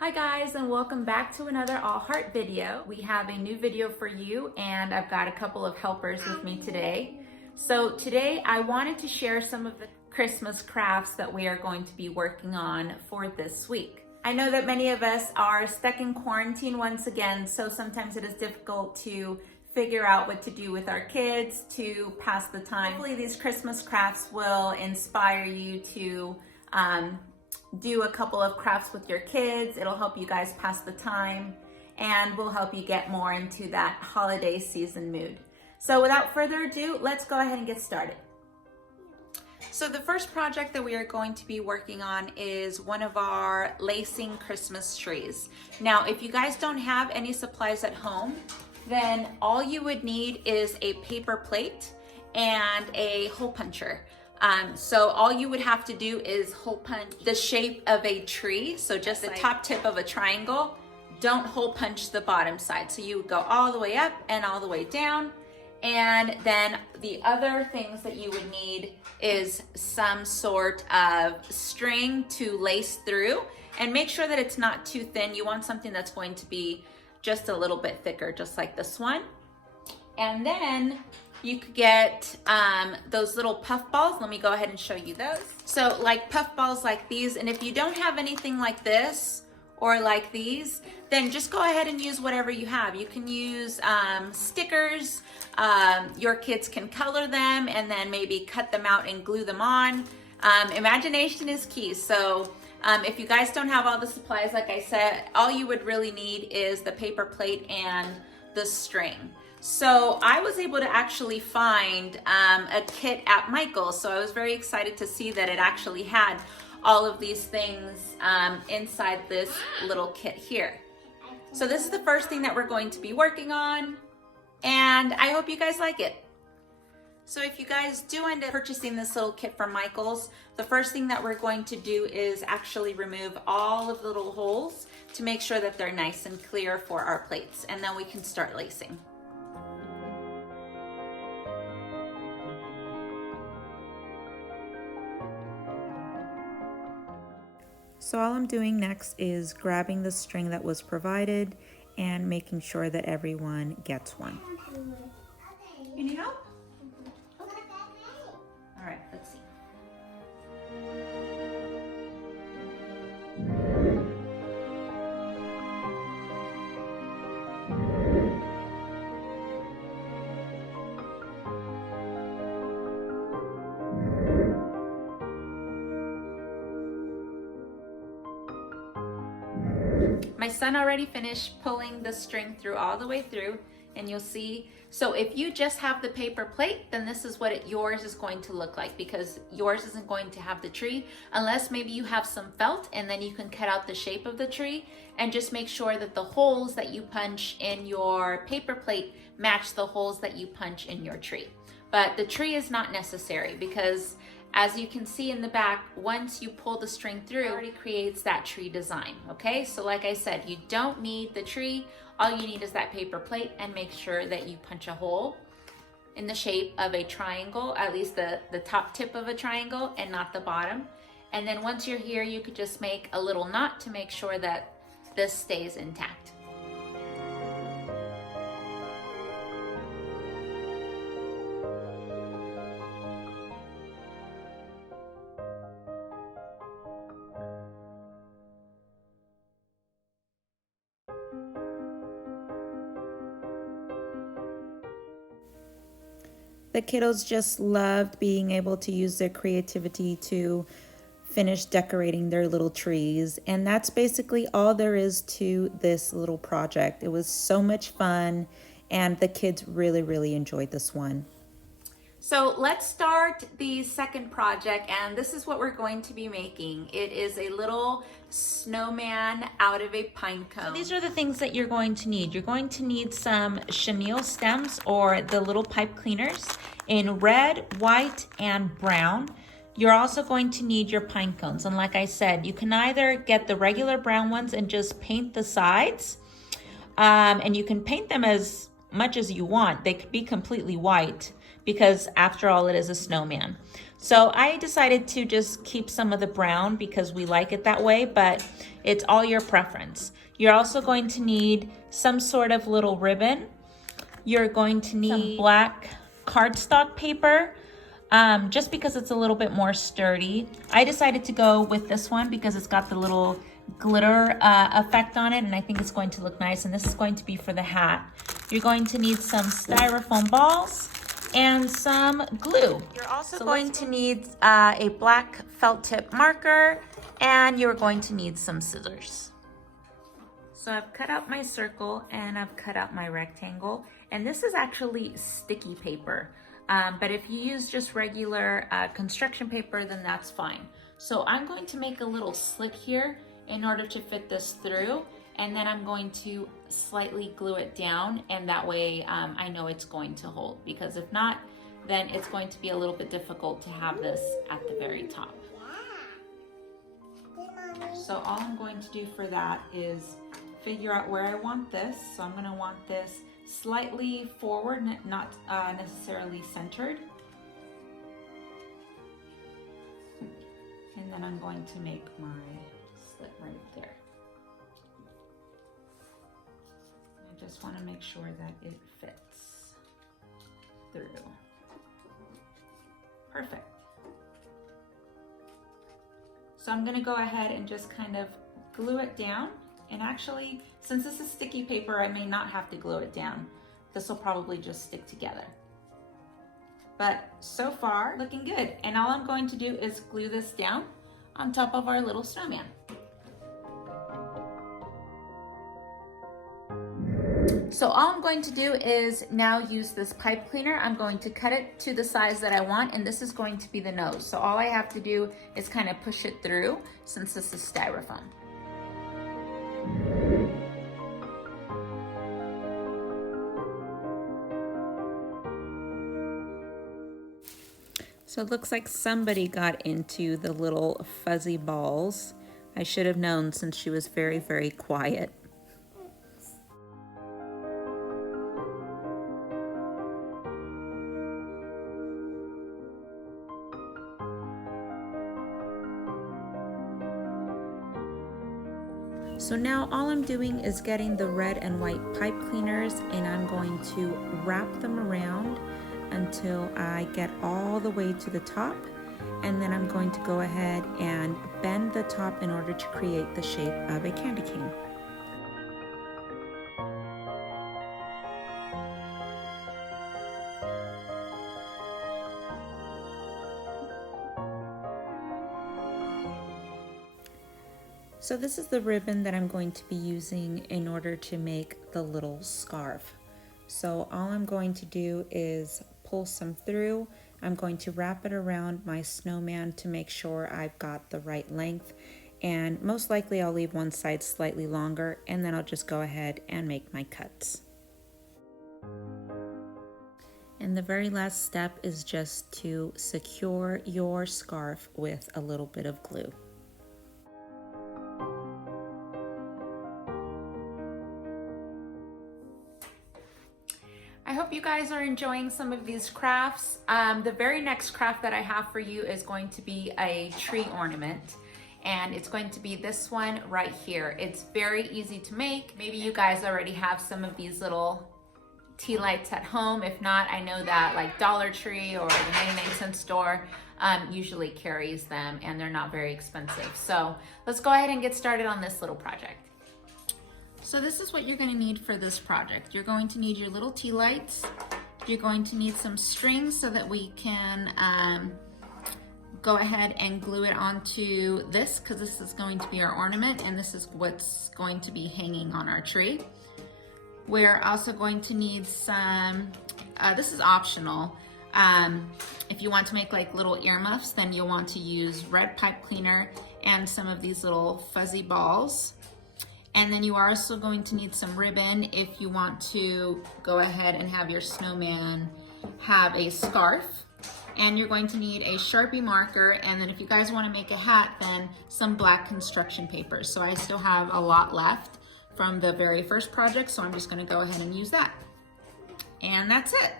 Hi guys, and welcome back to another All Heart video. We have a new video for you and I've got a couple of helpers with me today. So today I wanted to share some of the Christmas crafts that we are going to be working on for this week. I know that many of us are stuck in quarantine once again, so sometimes it is difficult to figure out what to do with our kids to pass the time. Hopefully these Christmas crafts will inspire you to do a couple of crafts with your kids. It'll help you guys pass the time and will help you get more into that holiday season mood. So without further ado, let's go ahead and get started. So the first project that we are going to be working on is one of our lacing Christmas trees. Now, if you guys don't have any supplies at home, then all you would need is a paper plate and a hole puncher. So all you would have to do is hole punch the shape of a tree. So just the top tip of a triangle. Don't hole punch the bottom side. So you would go all the way up and all the way down. And then the other things that you would need is some sort of string to lace through, and make sure that it's not too thin. You want something that's going to be just a little bit thicker, just like this one. And then you could get those little puff balls. Let me go ahead and show you those. So like puff balls like these, and if you don't have anything like this or like these, then just go ahead and use whatever you have. You can use stickers. Your kids can color them and then maybe cut them out and glue them on. Imagination is key. So if you guys don't have all the supplies, like I said, all you would really need is the paper plate and the string. So I was able to actually find a kit at Michael's, so I was very excited to see that it actually had all of these things inside this little kit here. So this is the first thing that we're going to be working on, and I hope you guys like it. So if you guys do end up purchasing this little kit from Michael's, the first thing that we're going to do is actually remove all of the little holes to make sure that they're nice and clear for our plates, and then we can start lacing. So all I'm doing next is grabbing the string that was provided and making sure that everyone gets one. You need help? Okay. All right, let's see. My son already finished pulling the string through all the way through, and you'll see. So if you just have the paper plate, then this is what yours is going to look like, because yours isn't going to have the tree unless maybe you have some felt, and then you can cut out the shape of the tree and just make sure that the holes that you punch in your paper plate match the holes that you punch in your tree. But the tree is not necessary, because as you can see in the back, once you pull the string through, it already creates that tree design, okay? So like I said, you don't need the tree. All you need is that paper plate, and make sure that you punch a hole in the shape of a triangle, at least the top tip of a triangle and not the bottom. And then once you're here, you could just make a little knot to make sure that this stays intact. The kiddos just loved being able to use their creativity to finish decorating their little trees. And that's basically all there is to this little project. It was so much fun, and the kids really, really enjoyed this one. So let's start the second project, and this is what we're going to be making. It is a little snowman out of a pine cone. So these are the things that you're going to need. You're going to need some chenille stems, or the little pipe cleaners, in red, white, and brown. You're also going to need your pine cones. And like I said, you can either get the regular brown ones and just paint the sides, and you can paint them as much as you want. They could be completely white because after all, it is a snowman. So I decided to just keep some of the brown because we like it that way, but it's all your preference. You're also going to need some sort of little ribbon. You're going to need some black cardstock paper, just because it's a little bit more sturdy. I decided to go with this one because it's got the little glitter effect on it, and I think it's going to look nice, and this is going to be for the hat. You're going to need some styrofoam balls and some glue. You're also going to need a black felt tip marker, and you're going to need some scissors. So I've cut out my circle and I've cut out my rectangle, and this is actually sticky paper. But if you use just regular construction paper, then that's fine. So I'm going to make a little slit here in order to fit this through, and then I'm going to slightly glue it down, and that way I know it's going to hold, because if not, then it's going to be a little bit difficult to have this at the very top. So all I'm going to do for that is figure out where I want this. So I'm going to want this slightly forward, not necessarily centered. And then I'm going to make my slit right there. I just want to make sure that it fits through. Perfect. So I'm going to go ahead and just kind of glue it down. And actually, since this is sticky paper, I may not have to glue it down. This will probably just stick together. But so far, looking good. And all I'm going to do is glue this down on top of our little snowman. So all I'm going to do is now use this pipe cleaner. I'm going to cut it to the size that I want, and this is going to be the nose. So all I have to do is kind of push it through, since this is styrofoam. So it looks like somebody got into the little fuzzy balls. I should have known, since she was very, very quiet. So now all I'm doing is getting the red and white pipe cleaners, and I'm going to wrap them around until I get all the way to the top, and then I'm going to go ahead and bend the top in order to create the shape of a candy cane. So this is the ribbon that I'm going to be using in order to make the little scarf. So all I'm going to do is pull some through. I'm going to wrap it around my snowman to make sure I've got the right length, and most likely I'll leave one side slightly longer, and then I'll just go ahead and make my cuts. And the very last step is just to secure your scarf with a little bit of glue. I hope you guys are enjoying some of these crafts. The very next craft that I have for you is going to be a tree ornament, and it's going to be this one right here. It's very easy to make. Maybe you guys already have some of these little tea lights at home. If not, I know that like Dollar Tree or the 99-cent store usually carries them, and they're not very expensive. So let's go ahead and get started on this little project. So this is what you're going to need for this project. You're going to need your little tea lights. You're going to need some strings so that we can go ahead and glue it onto this, because this is going to be our ornament, and this is what's going to be hanging on our tree. We're also going to need some, this is optional. If you want to make like little earmuffs, then you'll want to use red pipe cleaner and some of these little fuzzy balls. And then you are also going to need some ribbon if you want to go ahead and have your snowman have a scarf. And you're going to need a Sharpie marker, and then if you guys want to make a hat, then some black construction paper. So I still have a lot left from the very first project, so I'm just going to go ahead and use that. And that's it.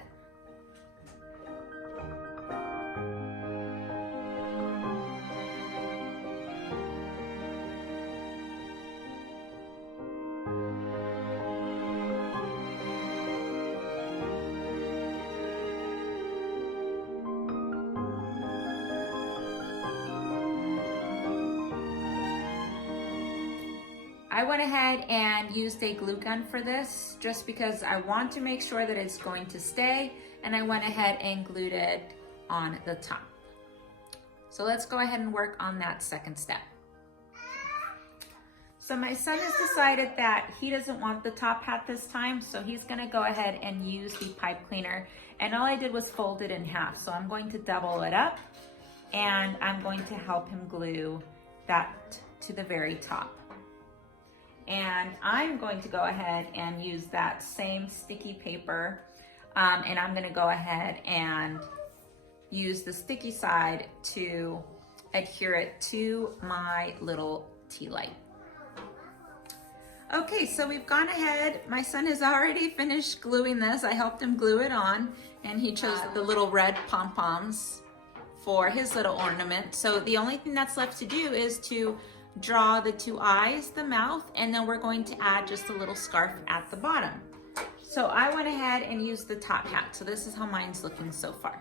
I went ahead and used a glue gun for this just because I want to make sure that it's going to stay, and I went ahead and glued it on the top. So let's go ahead and work on that second step. So my son has decided that he doesn't want the top hat this time, so he's gonna go ahead and use the pipe cleaner, and all I did was fold it in half. So I'm going to double it up, and I'm going to help him glue that to the very top. And I'm going to go ahead and use that same sticky paper, and I'm gonna go ahead and use the sticky side to adhere it to my little tea light. Okay, so we've gone ahead. My son has already finished gluing this. I helped him glue it on, and he chose the little red pom-poms for his little ornament. So the only thing that's left to do is to draw the two eyes, the mouth, and then we're going to add just a little scarf at the bottom. So I went ahead and used the top hat. So this is how mine's looking so far.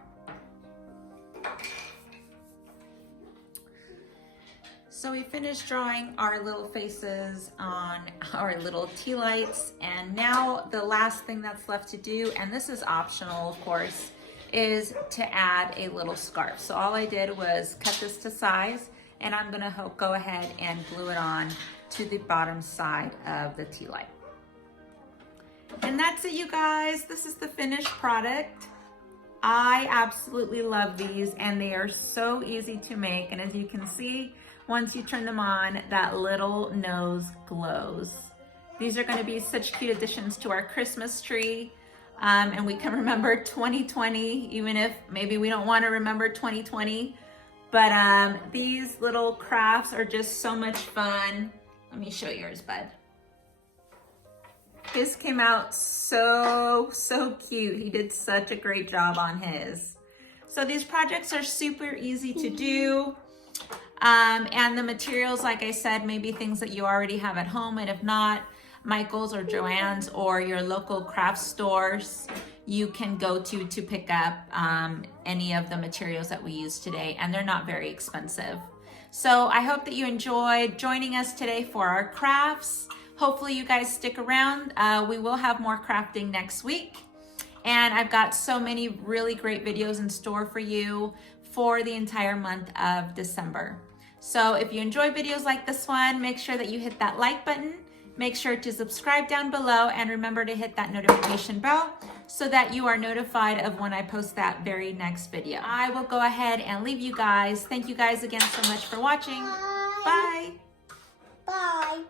So we finished drawing our little faces on our little tea lights, and now the last thing that's left to do, and this is optional of course, is to add a little scarf. So all I did was cut this to size, and I'm gonna go ahead and glue it on to the bottom side of the tea light. And that's it, you guys. This is the finished product. I absolutely love these, and they are so easy to make. And as you can see, once you turn them on, that little nose glows. These are gonna be such cute additions to our Christmas tree. And we can remember 2020, even if maybe we don't wanna remember 2020. But these little crafts are just so much fun. Let me show yours, bud. His came out so cute. He did such a great job on his. So these projects are super easy to do. And the materials, like I said, may be things that you already have at home, and if not, Michael's or Joann's or your local craft stores you can go to pick up any of the materials that we use today, and they're not very expensive. So I hope that you enjoyed joining us today for our crafts. Hopefully you guys stick around. We will have more crafting next week, and I've got so many really great videos in store for you for the entire month of December. So if you enjoy videos like this one, make sure that you hit that like button. Make sure to subscribe down below, and remember to hit that notification bell so that you are notified of when I post that very next video. I will go ahead and leave you guys. Thank you guys again so much for watching. Bye. Bye.